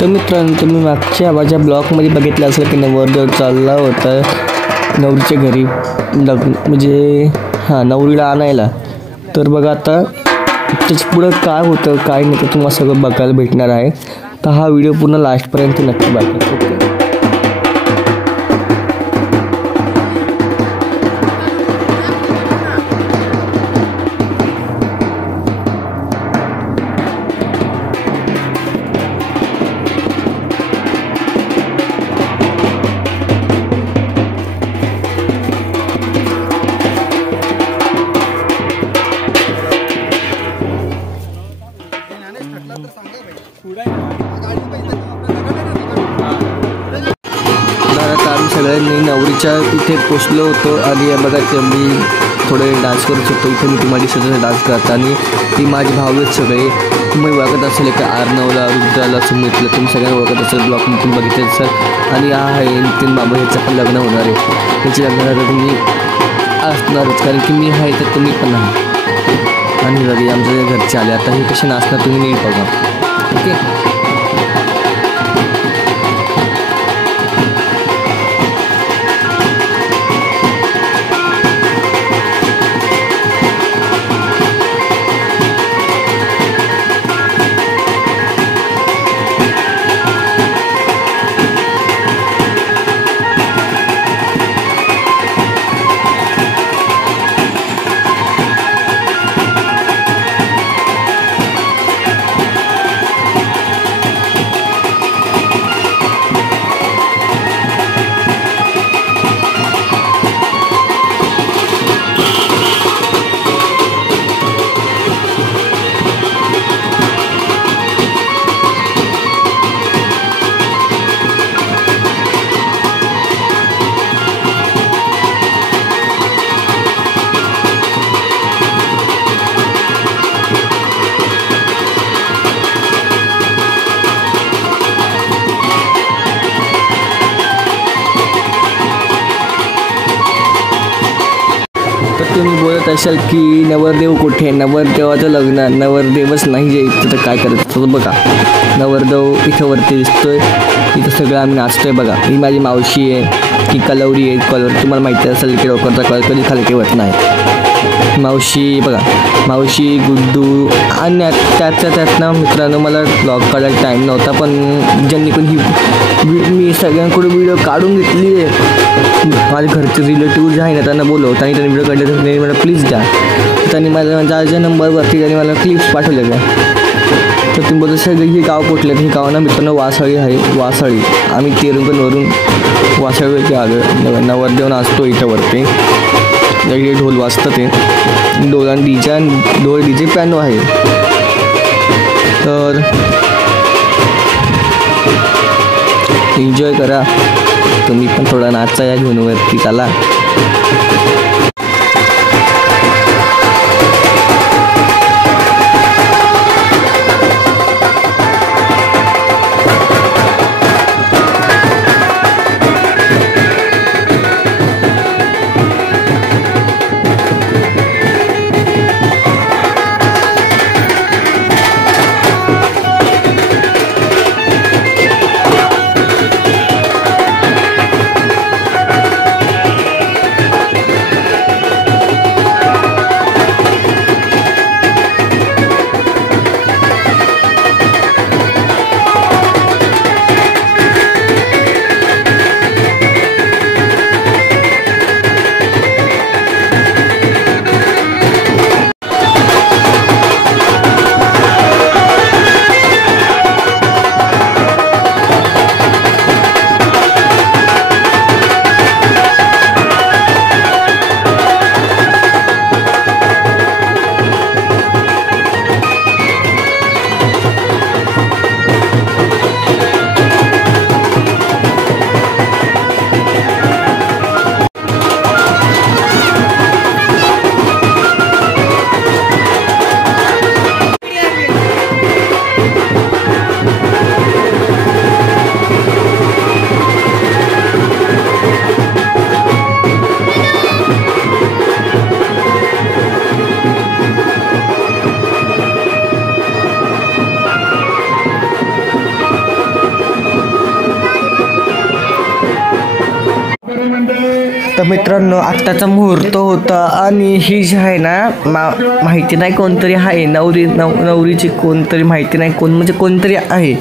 तर मित्रांनो, तुम्ही मागच्या माझ्या ब्लॉगमध्ये बघितलं असेल की नवरदेव चालला होता नवरीच्या घरी म्हणजे नवरीला आणायला. तर बघा आता त्याच्या पुढं काय होतं काय नाही तर तुम्हाला सगळं बघायला भेटणार आहे. तर हा व्हिडिओ पूर्ण लास्टपर्यंत नक्की बघा. ओके. आम्ही सगळ्यांनी नवरीच्या इथे पोचलो होतो आणि बघा की मी थोडे डान्स करत होतो. इथे मी तुम्हाला दिसत डान्स करता आणि ती माझी भाऊ आहेत सगळे. तुम्ही ओळखत असेल का आर्नवला रुद्राला सुमितला तुम्ही सगळ्यांना ओळखत असेल ब्लॉगमध्ये तुम्ही बघितलं असेल. आणि हा आहे नितीन बाबा ह्याचं पण लग्न होणार आहे. ह्याची लग्न तुम्ही असणारच कारण की मी आहे तर तुम्ही पण आहे. आणि बघा आमच्या घरचे आले आता हे कसे नाचणार तुम्ही नीट बघा. ओके. तुम्ही बोलत असाल की नवरदेव कुठे, नवरदेवाचं लग्न, नवरदेवच नाही जे इथं तर काय करायचं. तर बघा नवरदेव इथं वरती दिसतोय. इथं सगळं आम्ही नाचतोय. बघा ही माझी मावशी आहे, की कलवरी आहे. कलर तुम्हाला माहिती असेल की डोकरचा कलर कधी खाली ठेवत नाही. मावशी बघा मावशी गुड्डू आणि त्यातनं मित्रांनो मला ब्लॉग काढायला टाईम नव्हता पण ज्यांनी पण मी सगळ्यांकडून व्हिडिओ काढून घेतली आहे. माझ्या घरचे रिलेटिव्ह जे आहे ना त्यांना बोलवत आणि त्यांनी व्हिडिओ काढले तर त्यांनी मला प्लीज द्या. त्यांनी माझ्या नंबरवरती त्यांनी मला क्लिप्स पाठवलेल्या. तर तुम्ही बोलतो सगळे हे गाव कुठलं हे गाव ना मित्रांनो वासाळी आहे. वासाळी आम्ही तेरुंगणवरून वासाळीवरती आलो. नवरदेव नाचतो इथं वरती. इकडे ढोल वाजतं ते ढोल आणि ढोल डीजे पियानो आहे. तर एन्जॉय करा तुम्ही पण थोडा नाचा या घेऊन वरती चला. तर मित्रांनो आत्ताचा मुहूर्त होता आणि ही जी आहे ना माहिती नाही कोणतरी आहे नवरीची कोणतरी माहिती नाही म्हणजे कोणतरी आहे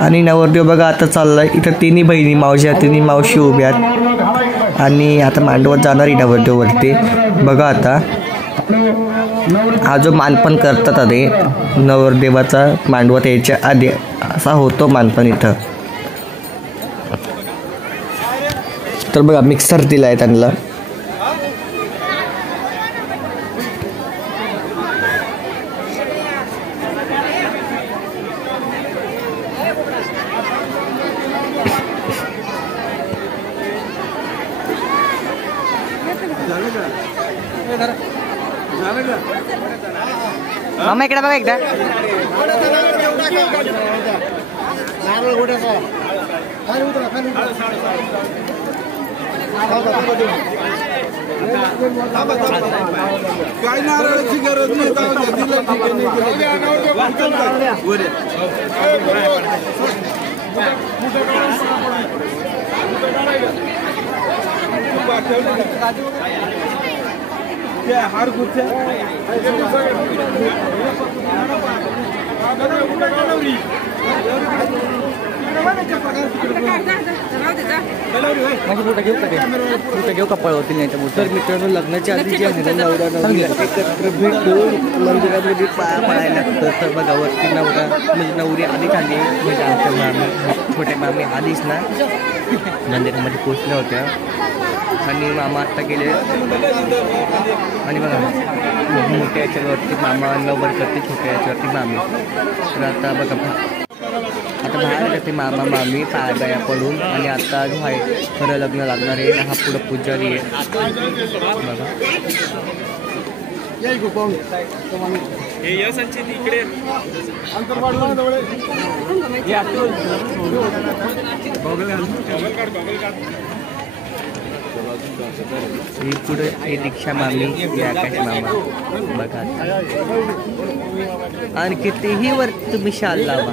आणि नवरदेव बघा आता चाललाय. इथं तिन्ही बहिणी तिन्ही मावशी उभ्यात आणि आता मांडवात जाणार आहे नवरदेववरती. बघा आता हा जो मानपण करतात आधी नवरदेवाचा मांडवात यायच्या आधी असा होतो मानपण इथं. तर बघा मिक्सर दिला आहे त्यांना. मामा इकडे बघा एकदा. काय नारळाची गरज नाही. हार कुठे घेऊ का पळवतील नाही तर मित्रांनो लग्नाच्या आधी जे आहे नवरा नवरी एकत्र भेटून मंदिरामध्ये पळायला लागतं. तर बघा वरती नवरा म्हणजे नवरी आधीच आली म्हणजे आमच्या मामी छोट्या मामी आधीच ना मंदिरामध्ये पोचल्या होत्या आणि मामा आत्ता गेले आणि बघा मोठ्या याच्यावरती मामा नवर करते छोट्या याच्यावरती मामी. तर आता बघा आता बाहेर येते मामा मामी पाया पडून आणि आता जो आहे खरं लग्न लागणार आहे. हा पुढं पुजारी आहे बघा. ही पुढे हे दीक्षा मामी आकाश मामा बघा. आणि कितीही वर तुम्ही शाल लावा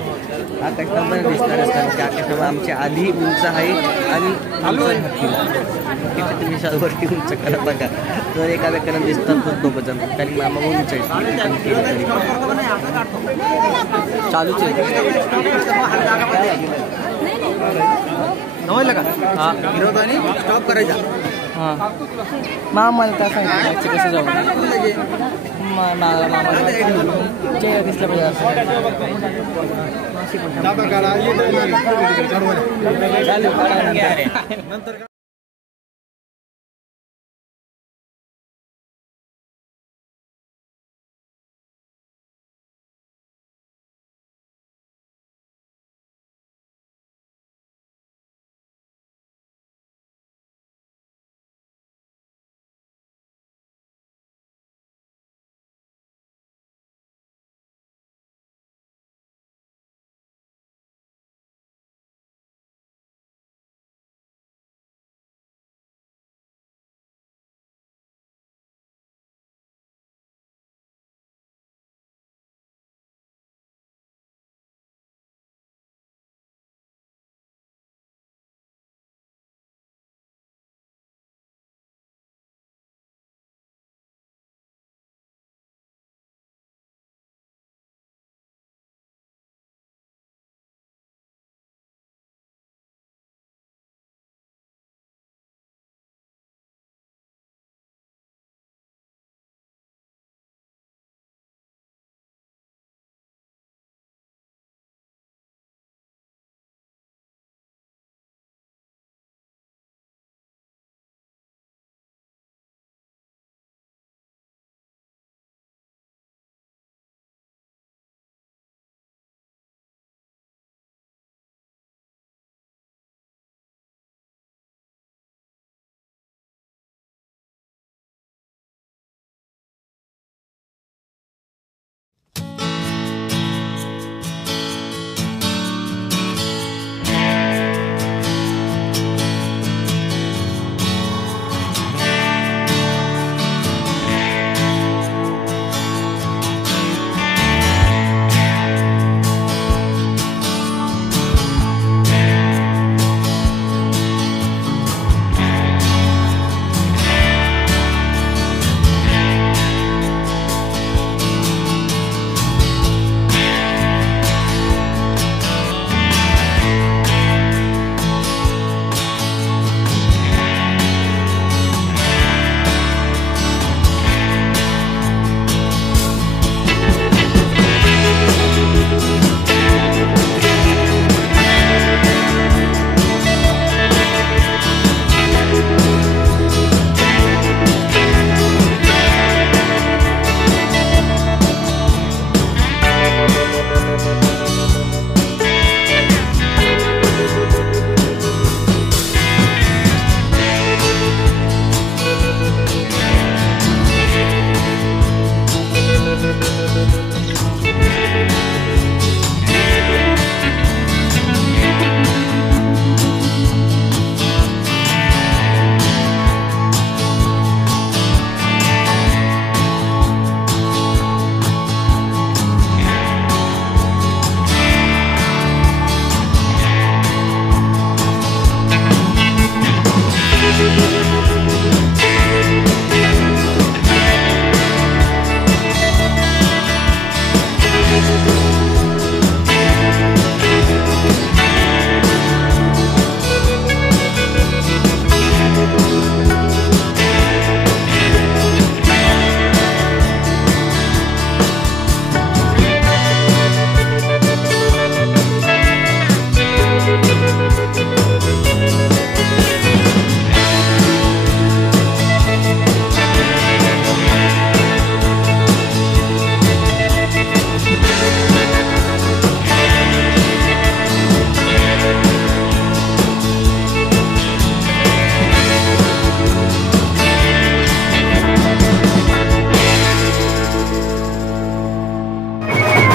आकाश मामा दिसणार असतात की आकाश मामा आमच्या आधी उंच आहे आणि किती तुम्ही शाल वरती उंच करा बघा. तर एका व्यक्तीला दिसतात दोघं जण कारण मामा उंच आहे चालूच आहे. का हां विरोधाने स्टॉप करायचा. हां मामा मला काय सांगितलं कसं जाऊ मामा दिसलं पाहिजे.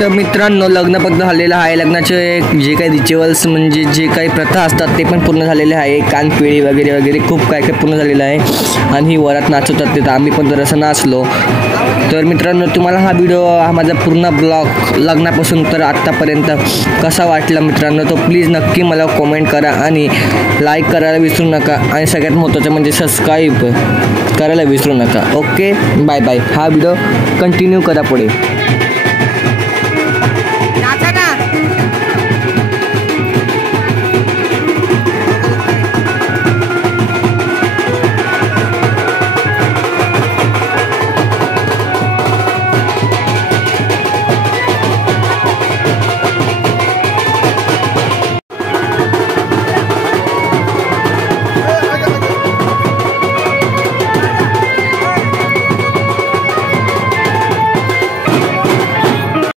तर मित्रांनो लग्न फक्त झालेलं आहे. लग्नाचे जे काही रिच्युअल्स म्हणजे जे काही प्रथा असतात ते पण पूर्ण झालेले आहे. कानपिळी वगैरे वगैरे खूप काय काय पूर्ण झालेलं आहे. आणि ही वरात नाचवतात ते तर आम्ही पण जरासं नाचलो. तर मित्रांनो तुम्हाला हा व्हिडिओ हा माझा पूर्ण ब्लॉग लग्नापासून तर आत्तापर्यंत कसा वाटला मित्रांनो तो प्लीज नक्की मला कमेंट करा आणि लाईक करायला विसरू नका आणि सगळ्यात महत्त्वाचं म्हणजे सबस्क्राईब करायला विसरू नका. Okay bye bye. हा व्हिडिओ कंटिन्यू करा पुढे.